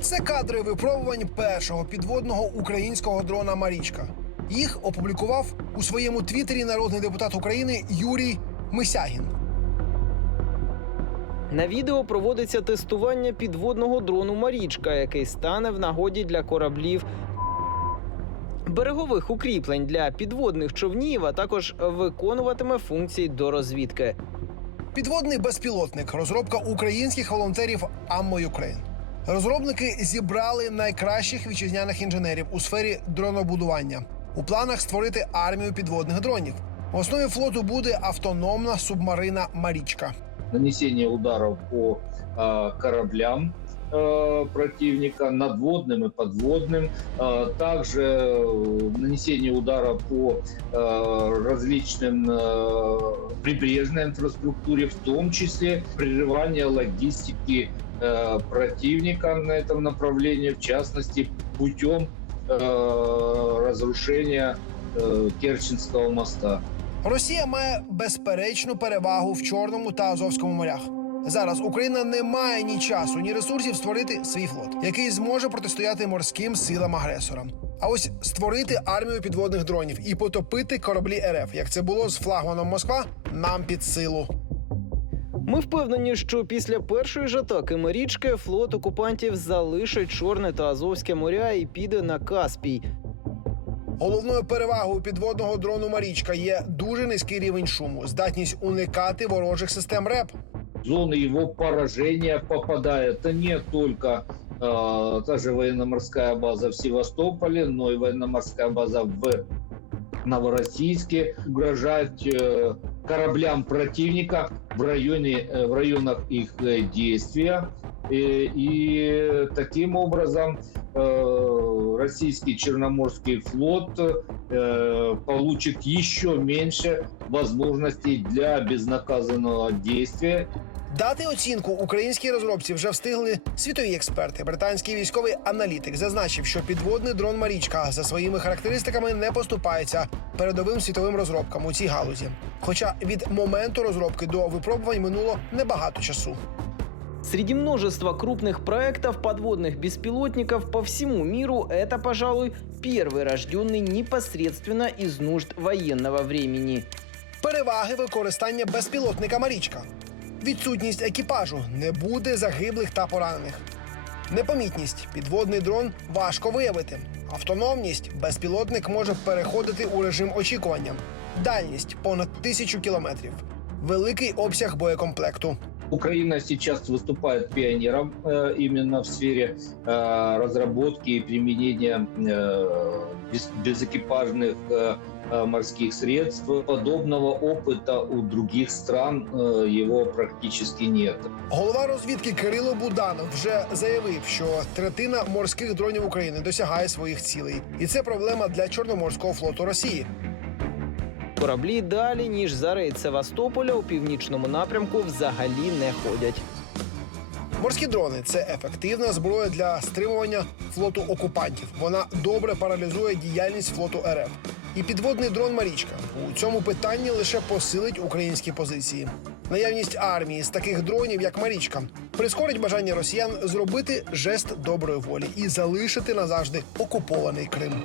Це кадри випробувань першого підводного українського дрона Марічка. Їх опублікував у своєму твіттері народний депутат України Юрій Мисягін. На відео проводиться тестування підводного дрону Марічка, який стане в нагоді для кораблів. Берегових укріплень для підводних човнів, а також виконуватиме функції до розвідки. Підводний безпілотник розробка українських волонтерів Аммо Юкрейн. Розробники зібрали найкращих вітчизняних інженерів у сфері дронобудування. У планах створити армію підводних дронів. В основі флоту буде автономна субмарина Марічка. Нанесення ударів по э, кораблям э, противника, надводным и подводным, Э, также э, нанесение удара по э, различным э, прибрежной инфраструктуре, в том числе прерывание логистики э, противника на этом направлении, в частности путем э, разрушения э, Керченского моста. Росія має безперечну перевагу в Чорному та Азовському морях. Зараз Україна не має ні часу, ні ресурсів створити свій флот, який зможе протистояти морським силам агресора. А ось створити армію підводних дронів і потопити кораблі РФ, як це було з флагманом Москва, нам під силу. Ми впевнені, що після першої ж атаки Марічки флот окупантів залишить Чорне та Азовське моря і піде на Каспій. Головною перевагою підводного дрону Марічка є дуже низький рівень шуму, здатність уникати ворожих систем РЕП. Зоны его поражения попадает не только э, та же военно-морская база в Севастополе, но и военно-морская база в Новороссийске угрожать э, кораблям противника в районе э, в районах их э, действия. И, и таким образом э, российский Черноморский флот э, получит еще меньше возможностей для безнаказанного действия Дати оцінку українській розробці вже встигли світові експерти. Британський військовий аналітик зазначив, що підводний дрон Марічка за своїми характеристиками не поступається передовим світовим розробкам у цій галузі. Хоча від моменту розробки до випробувань минуло небагато часу. Среди множества крупных проектов подводных беспилотников по всему миру это, пожалуй, первый рожденный непосредственно из нужд военного времени. Переваги використання безпілотника Марічка. Відсутність екіпажу не буде загиблих та поранених. Непомітність підводний дрон важко виявити. Автономність безпілотник може переходити у режим очікування. Дальність понад тисячу кілометрів. Великий обсяг боєкомплекту. Украина сейчас выступает пионером э, именно в сфере э, разработки и применения э, без- безэкипажных э, э, морских средств. Подобного опыта у других стран э, его практически нет. Голова розвідки Кирило Буданов вже заявив, що третина морських дронів України досягає своїх цілей, і це проблема для Чорноморського флоту Росії. Кораблі далі, ніж за рейд Севастополя у північному напрямку взагалі не ходять. Морські дрони це ефективна зброя для стримування флоту окупантів. Вона добре паралізує діяльність флоту РФ. І підводний дрон Марічка у цьому питанні лише посилить українські позиції. Наявність армії з таких дронів, як Марічка, прискорить бажання росіян зробити жест доброї волі і залишити назавжди окупований Крим.